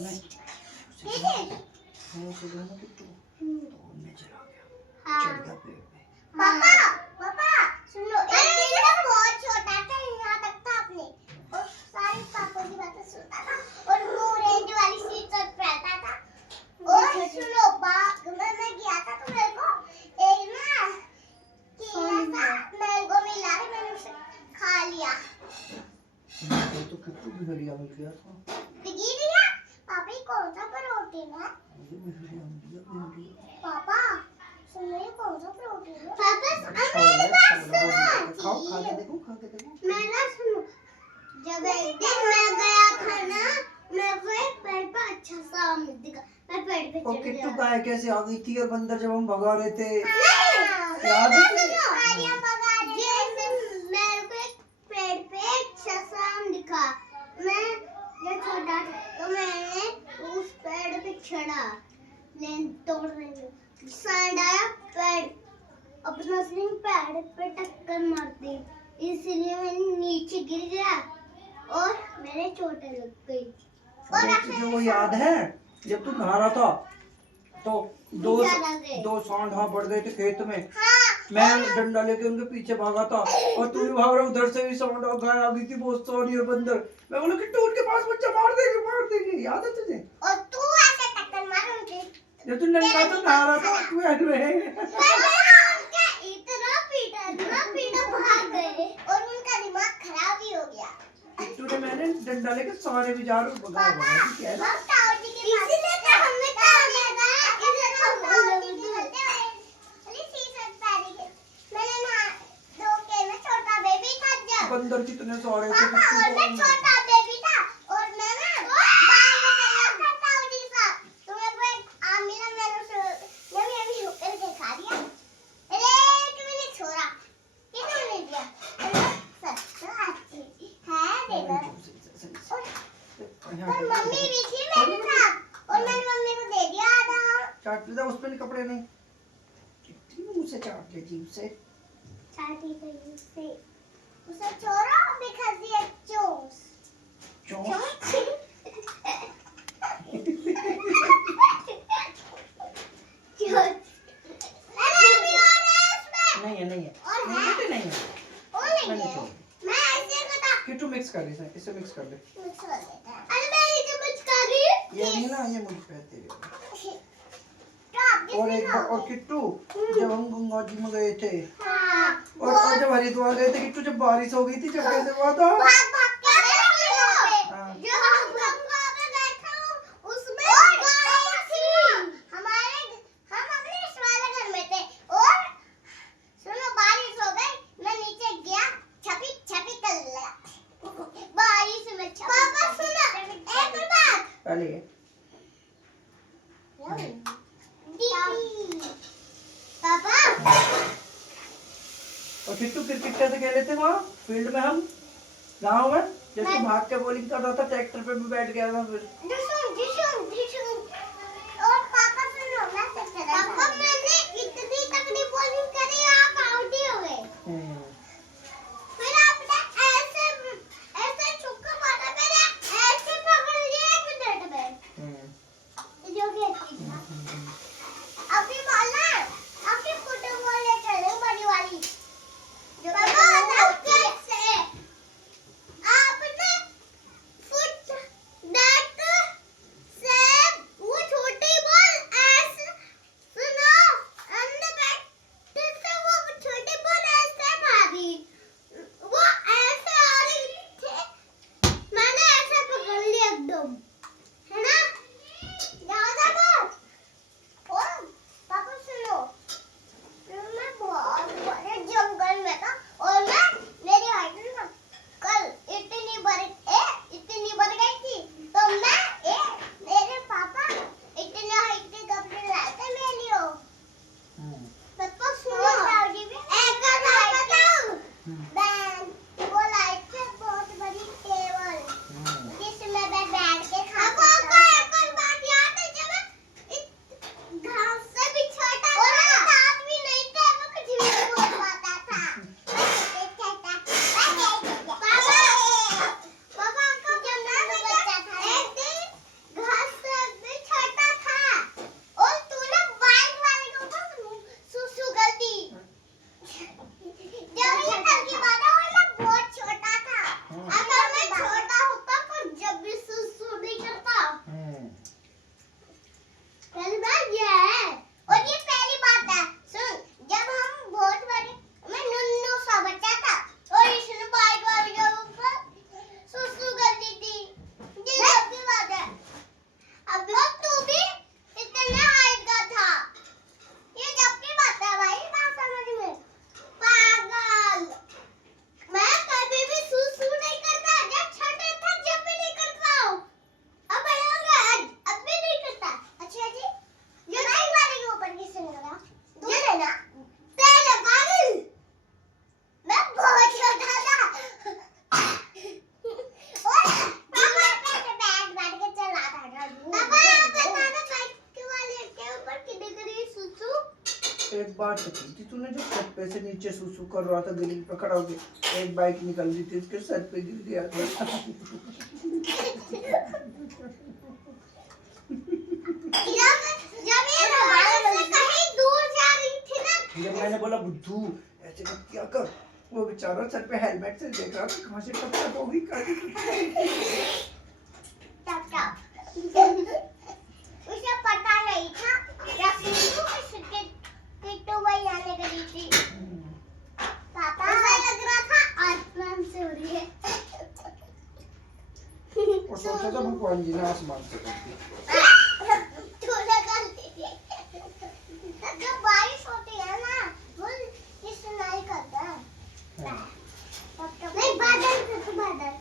नहीं मैं उसे ना किट्टू तो मैं चला गया चढ़ गया पेड़ पे। पापा पापा सुनो, एक दिन ना बहुत छोटा था, यहाँ तक था अपने, और सारी पापा की बातें सुनता था और वो रेंज वाली सीट पर बैठा था। और सुनो, बाग में मैं गया था तो मेरे को एक ना केला सा मैंगो मिला, मैंने उसे खा लिया। तो किट्टू बिगड़िया मिल गया था। बिगड़िया? पापा ये कौन सा प्रोटीन है? मुझे बिगड़िया मिल गया बिगड़िया। पापा सुनो, ये कौन सा प्रोटीन है? पापा मेरी बात सुनो। खाओ खा के देखो मेरा सुनो, जब एक दिन मैं गया था ना, मेरे को एक पेड़ पे अच्छा सा आम दिखा, मैं पेड़ पे और चढ़ किट्टू गया। गाय कैसे आ गई थी और बंदर जब हम भगा रहे थे याद है सुनो, जैसे मेरे को एक पेड़ पे अच्छा सा आम दिखा, मैं जब छोटा था तो मैंने उस पेड़ पे चढ़ा, लेन तोड़ रही हूँ, सांड आया, पेड़ अपना सिंग पेड़ पे टक्कर मार दी, इसलिए मैं नीचे गिर गया और मेरे चोट लग गई। और तुझे वो याद है जब तू नहा रहा था तो दो सांड वहाँ पड़ गए थे खेत में। हाँ, मैं डंडा लेके उनके पीछे भागा था और तू भी भाग रहा, उधर से भी सांड और गाय आ गई थी बहुत सारी और बंदर। मैं बोला कि तू उनके पास बच्चा मार देगी। याद है तुझे? और तू ऐसे टक्कर मार उनके, जब तू नंगा तो नहा रहा था तू इतना पीटा भाग गए और उनका दिमाग खराब ही हो गया। तूने मैंने डंडा लेके सारे बेचारे भगा क्या है? हम ताऊ जी के पास, इसीलिए तो हमने ताऊ जी का इसे तो ताऊ जी के होते हैं। अरे सीसत पैरी के मैंने ना दो के में छोटा बेबी था जब बंदर कितने सारे थे पापा, और मैं छोटा बेबी था और मैं ना बाहर में गया था ताऊ जी के साथ, तो मेरे को एक आम मिला, मैंने उसे यमी होकर के खा लिया। अरे एक मिनट छोड़ा, किसने नहीं दिया? सर तो अच्छी है देना। और मम्मी भी थी मेरे साथ और मैंने मम्मी को दे दिया आधा। चाट ले, उस पे कपड़े नहीं, कितनी मुंह से चाट ले जीभ से। चाटी गई उसे छोड़ो because ये चोंस नहीं है नहीं है और है? नहीं है और नहीं मैंने है। छोड़ मैं ऐसे बता किट्टू मिक्स कर दे, इसे मिक्स कर दे। अरे मैं ये चम्मच खा रही हूँ। ये नहीं ना, ये मुझ पे है तेरे। तो आप और किसने एक बार और खाओगे? किट्टू जब हम गंगा जी में गए थे हाँ, और जब हरिद्वार गए थे किट्टू, जब बारिश हो गई थी जब कैसे हुआ था? भाग भाग के गए थे। हाँ। जो हम गंगा में गए थे उसमें गाय थी। हम अपने इस वाले घर में थे और सुनो, बारिश हो गई, मैं नीचे गया, छपी कर लिया बारिश में। पापा सुनो, एक बात पहले ये। पापा और किट्टू क्रिकेट कैसे खेले थे वहाँ फील्ड में हम गाँव में, जब तू भाग के बॉलिंग कर रहा था ट्रैक्टर पे भी बैठ गया था फिर। दिशुम। और पापा सुनो, मैं पापा मैंने इतनी तगड़ी बॉलिंग करी, आप आउट ही हो गए। फिर आपने ऐसे छक्का मारा, मैंने ऐसे पकड़ लिया 1 मिनट में, जो कि अच्छी था। अभी बोलना, अभी फुटबॉल ले चले बड़ी वाली। पापा कैसे आपने फुट दैट बात तो की थी तूने, जब छत से नीचे सूसू कर रहा था ग्रिल पे खड़ा होके, एक बाइक निकल रही थी उसके सर पे गिर गया था। जब ये मोबाइल से कहीं दूर जा रही थी ना, जब मैंने बोला बुद्धू ऐसे मत किया कर, वो बेचारा सर पे हेलमेट से देख रहा था कहाँ से टक्कर होगी काटी। उसे पता नहीं था किट्टू भाई आने गई थी। पापा ऐसा लग रहा था आसमान से हो रही है। और सोचा था भगवान जी ने आसमान से कर दिया। थोड़ा गलती है। जब बारिश होती है ना, वो इस नहीं करता है। नहीं बादल से बादल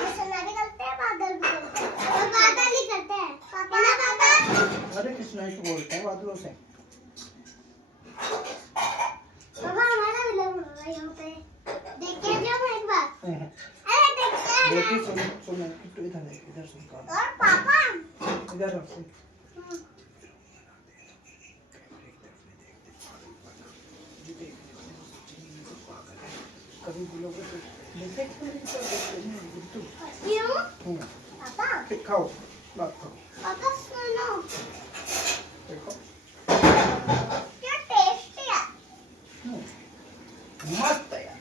ऐसे नहीं करते हैं, बादल भी करते हैं, और बादल ही करते हैं पापा ना पापा। अरे कृष्णा ही तो बोलते हैं बादलों से। पापा हमारा भी लग रहा है यहाँ पे, देखिए जो मैं एक बार अरे देखते हैं बेटी सुन सुन किट्टू इधर देख, इधर सुन कर, और पापा इधर सुन। कभी बोलोगे तो देखे बुद्धू। क्यों पापा खाओ बात करो। पापा सुनो देखो क्या टेस्टी है। मस्त है यार,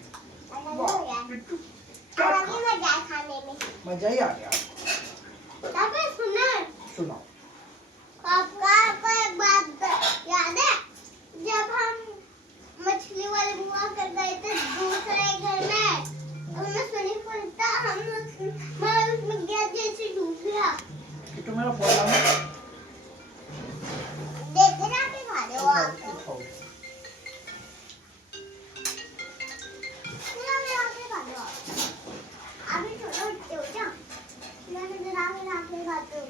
वाह बिट्टू क्या अलग खा- ही मजा है खाने में। मजा ही आ गया। पापा सुनो, सुनाओ। पापा को एक बात याद है, जब हम मछली वाले बुआ कर गए थे दूसरे घर में, हमने सुनी पड़ता हम मैं उसमें गया जैसे डूब गया। किट्टू मेरा फोन लाओ। देख रहा कि खा रहे हो आप तो। उठाओ। मेरा मेरा के खा रहे हो आप। अभी थोड़ा उठते हो क्या? मैं जरा मेरा के खाते हूँ।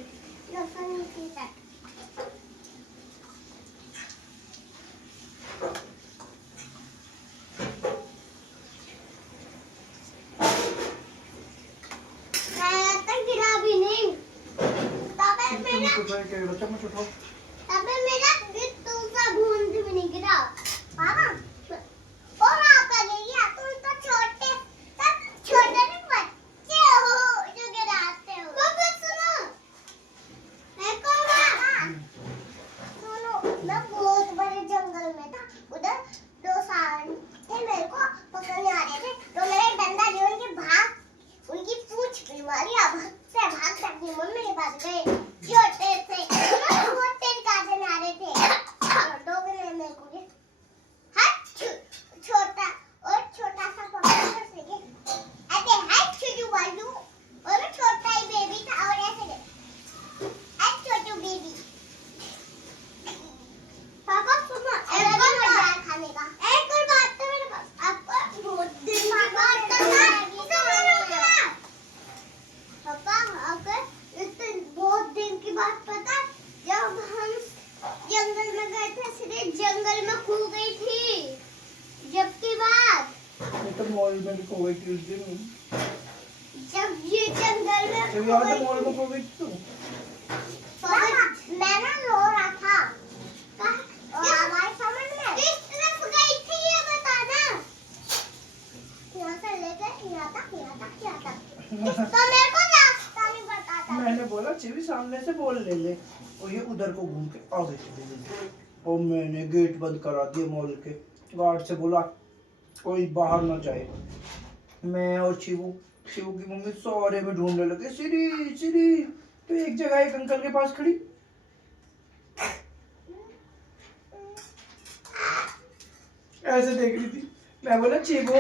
लहसुन नहीं तक। चम्मच उठाओ। अबे मेरा दूसरा बूंद भी नहीं गिरा पापा। और आप गया तुम तो छोटे बच्चे हो जो गिराते हो। पापा सुनो, मैं सुनो, मैं बहुत बड़े जंगल में था, उधर 2 साल थे, मेरे को पकड़ने आ रहे थे, तो मैंने डंडा लिया, उनकी पूंछ पे मारी, अब भाग सकती हूँ, मेरे पास गए छोटे थे, बहुत तेज काटने आ रहे थे, दो गने मेरे को ये छोटा सा पकड़ सके, ऐसे हाथ छोटू बालू, और मैं छोटा ही बेबी था, और ऐसे छोटू बेबी। पापा सुनो, एक और मजा है खाने का, एक और बात है मेरे पास, आपको बहुत दिन की बात करना है, पापा अगर बहुत दिन की बात पता, जब हम जंगल में गए थे, सीधे जंगल में खो गई थी, जबकि बात ये तो मॉल में खो गई थी उस दिन। जब ये जंगल में जब खो याद है गई मॉल में खो गई थी तू। पापा मैं ना रो रहा था, हमारे समझ में किस तरफ गई थी ये बताना, यहाँ से लेकर यहाँ तक तो मेरे को रास्ता नहीं बताता। मैंने बोला चीवी सामने से बोल ले, और ये उधर को घूम के आगे चले गई। और मैंने गेट बंद करा दिए मॉल के, गार्ड से बोला कोई बाहर ना जाए। मैं और शिवू की मम्मी सारे में ढूंढने लगे, सीरी सीरी, तो एक जगह एक अंकल के पास खड़ी, ऐसे देख रही थी। मैं बोला चिबू,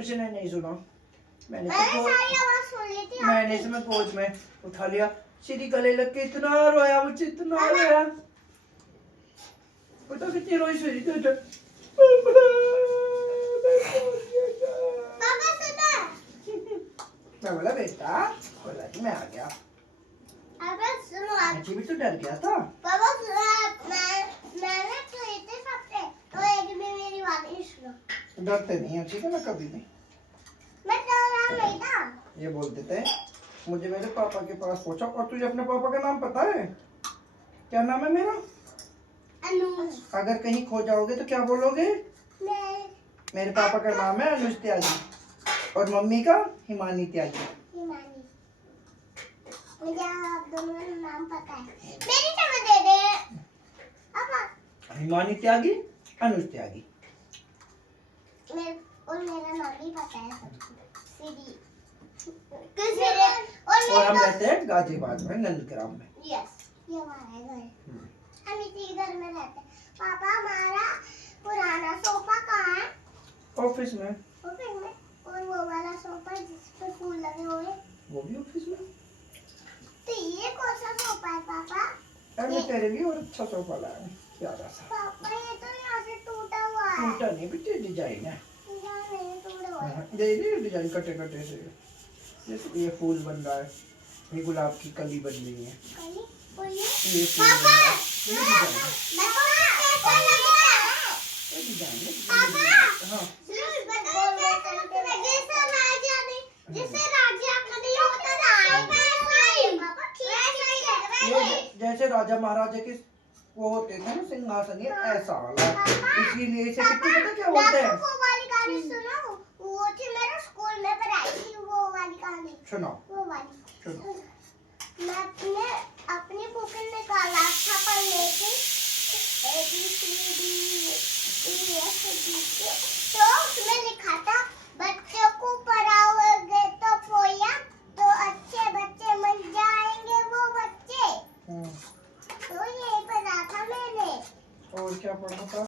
उसने नहीं सुना। मैंने सारी आवाज सुन ली थी मैंने इसमें गोद में उठा लिया, सीधी गले लग के इतना रोया मुझे, इतना रोया, पता कितनी रोई सीधी तो पापा सुनो, मैं बोला बेटा बोला कि मैं आ गया। पापा सुनो, मुझे भी तो डर गया था। पापा सुनो, मैंने तो इतने सबसे तो एक भी मेरी बात नहीं सुनो। डरते नहीं है ठीक है ना, कभी नहीं। मैं डर रहा नहीं था। ये बोल देते हैं मुझे मेरे पापा के पास पहुंचा। और तुझे अपने पापा का नाम पता है? क्या नाम है मेरा? अनुज। अगर कहीं खो जाओगे तो क्या बोलोगे? मैं मेरे पापा का नाम है अनुज त्यागी और मम्मी का हिमानी त्यागी। हिमानी। मुझे आप दोनों का नाम पता है। मेरी जगह दे दे पापा। हिमानी त्यागी, अनुज त्यागी। और मेरा नाम भी पता है सबको। सीधी। मेरे और हम रहते हैं गाजियाबाद में, नंदग्राम में। यस, ये हमारा घर। हम इसी घर में रहते हैं। पापा हमारा पुराना सोफा कहाँ है? ऑफिस में। ऑफिस में। और वो वाला सोफा जिस पर फूल लगे हुए हैं? वो भी ऑफिस में। तो ये कौन सा सोफा है पापा? अरे तेरे लिए और अच्छा सोफा लाया हूं, प्यारा सा। पापा ये तो यहाँ से टूटा हुआ है। टूटा नहीं बेटे, डिजाइन है। यहाँ नहीं टूटा हुआ है। ये डिजाइन कटे कटे से, जैसे ये फूल बन रहा है, ये गुलाब की कली बन रही है, कहीं? और ये? ये फूल बन रहा है, ये डिजाइन है, पापा कैसा लग रहा है? ये डिजाइन है। पापा! हाँ जैसे राजा का नहीं होता राय पापा ये जैसे राजा महाराजा के वो होते थे ना सिंहासन, ये ऐसा वाला है। इसीलिए इसे कितने पता क्या बोलते हैं? वो वाली कहानी सुनो। वो थी मेरे स्कूल में पढ़ाई थी वो वाली कहानी। सुनाओ। वो वाली सुनो। मैं अपनी बुक में निकाला था पढ़ने की ABCD तो उसमें लिखा था